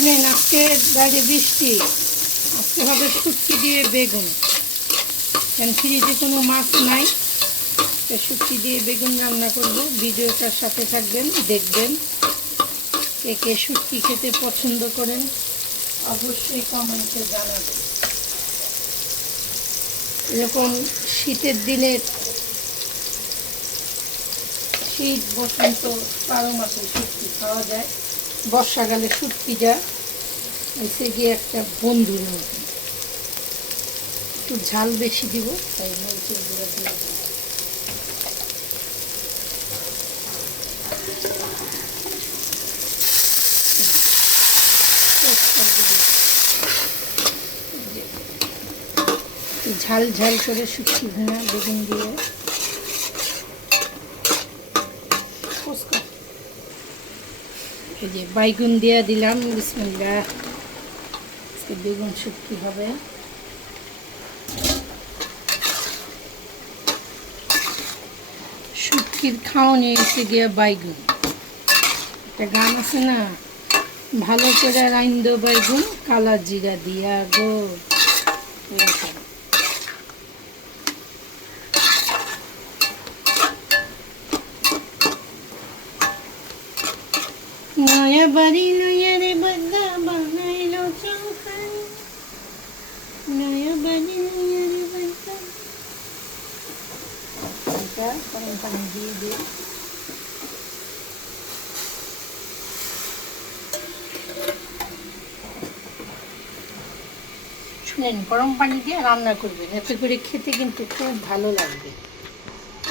শুনেন, আজকে বাইরে বৃষ্টি, আজকে হবে শুটকি দিয়ে বেগুন। কারণ ফ্রিজে কোনো মাছ নাই, শুটকি দিয়ে বেগুন রান্না করব। ভিডিওটার সাথে থাকবেন, দেখবেন। কে কে শুটকি খেতে পছন্দ করেন অবশ্যই কমেন্টে জানাবেন। এরকম শীতের দিনের, শীত বসন্ত 12 মাসে শুটকি খাওয়া যায়। বর্ষাকালে শুটকিটা এসে গিয়ে একটা বন্ধুর মতো। একটু ঝাল বেশি দিব, তাই মরিচের গুঁড়া দিয়ে দেব। ঝাল ঝাল করে শুটকি ভুনা বেগুন দিয়ে এই যে বাইগুন দিয়ে দিলাম। বিসমিল্লাহ, বেগুন শুটকি হবে। শুটকির খাওয়ানি এসে গিয়ে বাইগুন, একটা গান আছে না, ভালো করে রাইন্দ বাইগুন কালা জিরা দিয়া গো। নয়া বাড়ি লইয়া রে বদলা বানাইলো চৌকান, নয়া বাড়ি লইয়া রে বদলা। গরম পানি দিয়ে দিয়ে শুনেন, গরম পানি দিয়ে রান্না করবেন, এতে করে খেতে কিন্তু খুব ভালো লাগবে।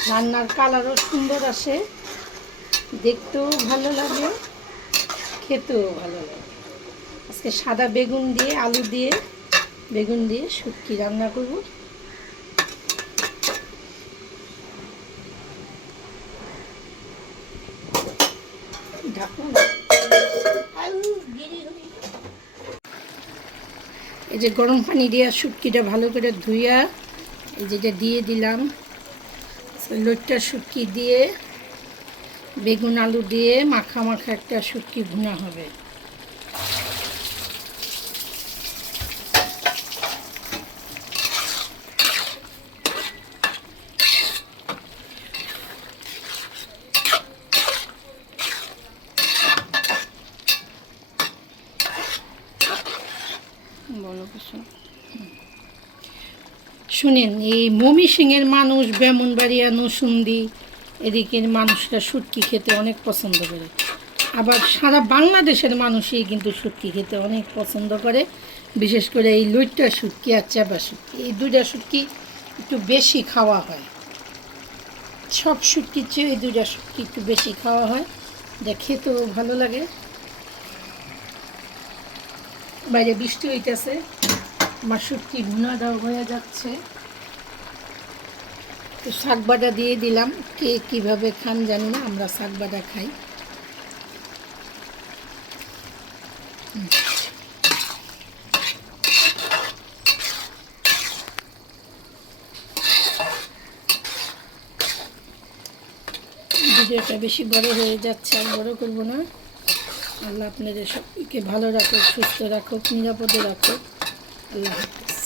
রান্নার কালারও সুন্দর আসে, দেখতেও ভালো লাগে, খেতেও ভালো লাগে। আজকে সাদা বেগুন দিয়ে, আলু দিয়ে, বেগুন দিয়ে শুটকি রান্না করব। ঢাকুন। এই যে গরম পানি দিয়ে শুটকিটা ভালো করে ধুইয়া এই যেটা দিয়ে দিলাম। লোটটা শুটকি দিয়ে বেগুন আলু দিয়ে মাখা মাখা একটা শুটকি ভুনা হবে। শুনেন, এই ময়মনসিংহের মানুষ, ব্রাহ্মণবাড়িয়া, নরসিংদী এদিকের মানুষরা শুটকি খেতে অনেক পছন্দ করে। আবার সারা বাংলাদেশের মানুষই কিন্তু শুটকি খেতে অনেক পছন্দ করে। বিশেষ করে এই লইট্টা শুটকি আর চাপা শুটকি, এই দুইটা শুটকি একটু বেশি খাওয়া হয়। সব শুটকির চেয়ে এই দুইটা শুটকি একটু বেশি খাওয়া হয়, যা খেতেও ভালো লাগে। বাইরে বৃষ্টি হইতেছে, আমার শুটকি ভুনাটাও হয়ে যাচ্ছে। তো শাক বাটা দিয়ে দিলাম। কে কীভাবে খান জানি না, আমরা শাক বাটা খাই। ভিডিওটা বেশি বড় হয়ে যাচ্ছে, আর বড় করবো না। আল্লাহ আপনাদের সবাইকে ভালো রাখুক, সুস্থ রাখুক, নিরাপদে রাখুক। আল্লাহ হাফেজ।